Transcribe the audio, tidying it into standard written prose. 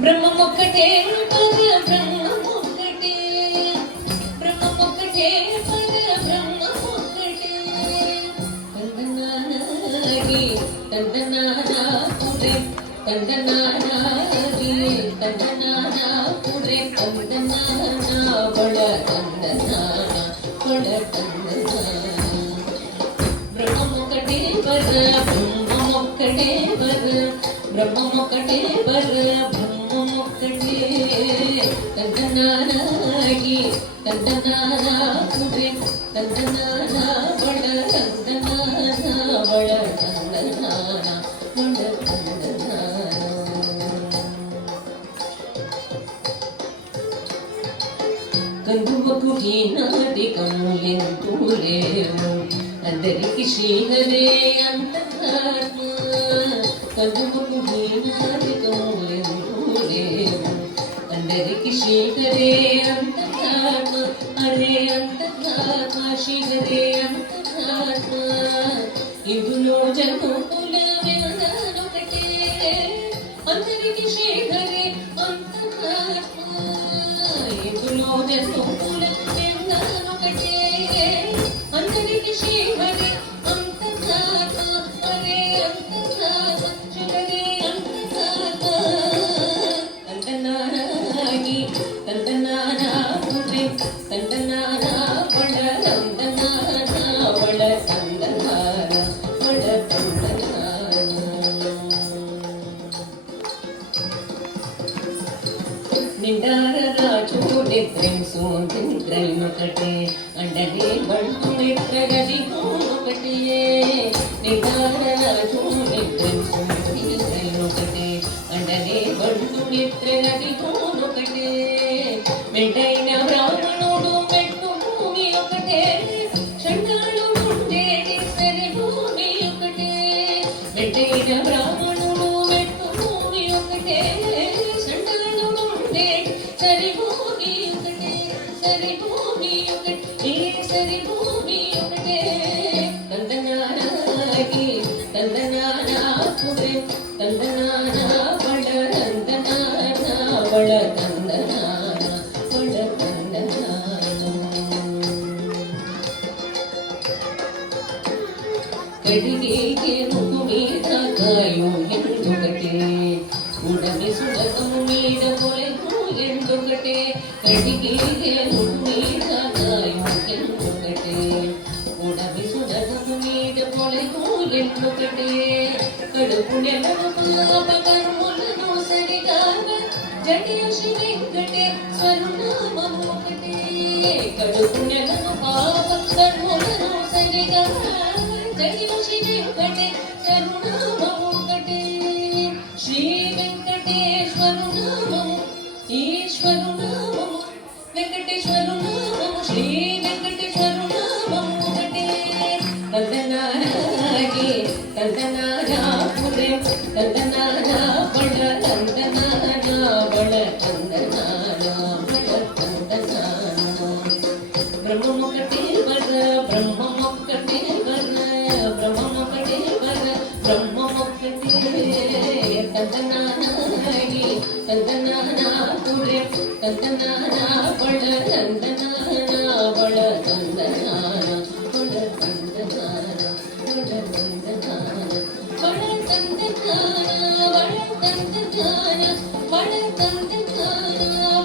బ్రహ్మమొక్కటే బ్రహ్మమొక్కటే బ్రహ్మమొక్కటే బ్రహ్మమొక్కటే తందనానాగి తందనానా పురే తందనానాగి తందనానా పురే తందనానా బడ తందనానా బడ తందనానా బ్రహ్మమొక్కటే బ్రహ్మమొక్కటే బ్రహ్మమొక్కటే బ్రహ్మమొక్కటే తందనానాగి తందనానా పురే తందనానా బడ తందనానా బడ తందనానా బడ తందనానా కందువకు ఈనాటి కనులెంతూరేమో అందరికి శ్రీహరే అంతరాత్మ కందువకు ఈనాటి కనులెంతూరేమో అందరికి శ్రీహరే అంతరాత్మ హరే అంతరాత్మ శ్రీహరే అంతరాత్మ ఇందులో జన్మముల వినదనొకటే అందరికి శ్రీహరే అంతరాత్మ ఇందులో జన్మముల వినదనొకటే అందరికి శ్రీహరే అంతరాత్మ హరే అంతరాత్మ శ్రీహరే అంతరాత్మ తందనానాగి తందనానా పురే తందనానా బడ తందనానా బడ తందనానా బడ తందనానా నిండార రాజు నిద్రం సోంద్రైనొకటే అండనే బంటు నిద్రగది ఒకటే నిండార రాజు నిద్రం సోంద్రైనొకటే అండనే బంటు నిద్రగది ఒకటే మెంటైన బ్రాహ్మణుడు మెట్టు భూమి ఒకటే షండాళుడు ఉండేది సరి భూమి ఒకటే మెంటైన బ్రాహ్మణుడు మెట్టు భూమి ఒకటే షండాళుడు ఉండేది సరి భూమి ఒకటే సరి భూమి ఒకటే సరి భూమి ఒకటే తందనానాగి తందనానా పురే తందనానా బడ తందనానా బడ తందనానా బడ తందనానా కడిగే ముగ్గు మీద కాయు ఎందుకటే ఉడమి సుడకము మీద పొలెను ఎందుకటే కడిగే ముగ్గు మీద కాయు ఎందుకటే ఉడమి సుడకము మీద పొలెను ఎందుకటే కడుపు నెలను పాపకర్ములను సరిగాన జడియసి వెంకటే స్వరునామము ఒకటే కడుపు నెలను పాపకర్ములను సరిగాన జడియసి వెంకటే స్వరునామము ఒకటే శ్రీ వెంకటేశ్వరు నామము ఈశ్వరు నామము వెంకటేశ్వరు నామము శ్రీ వెంకటేశ్వరు నామము ఒకటే తందనానాగి తందనానా పురే తందనానా బడ తందనానా బడ తందనానా బడ తందనానా బ్రహ్మమొక్కటే బ్రహ్మమొక్కటే బ్రహ్మమొక్కటే బ్రహ్మమొక్కటే తందనానాగి తందనానా పురే తందనానా బడ తందనానా బడ తందనానా బడ తందనానా బడ తందనానా బడ తందనానా బడ తందనానా బడ తందనానా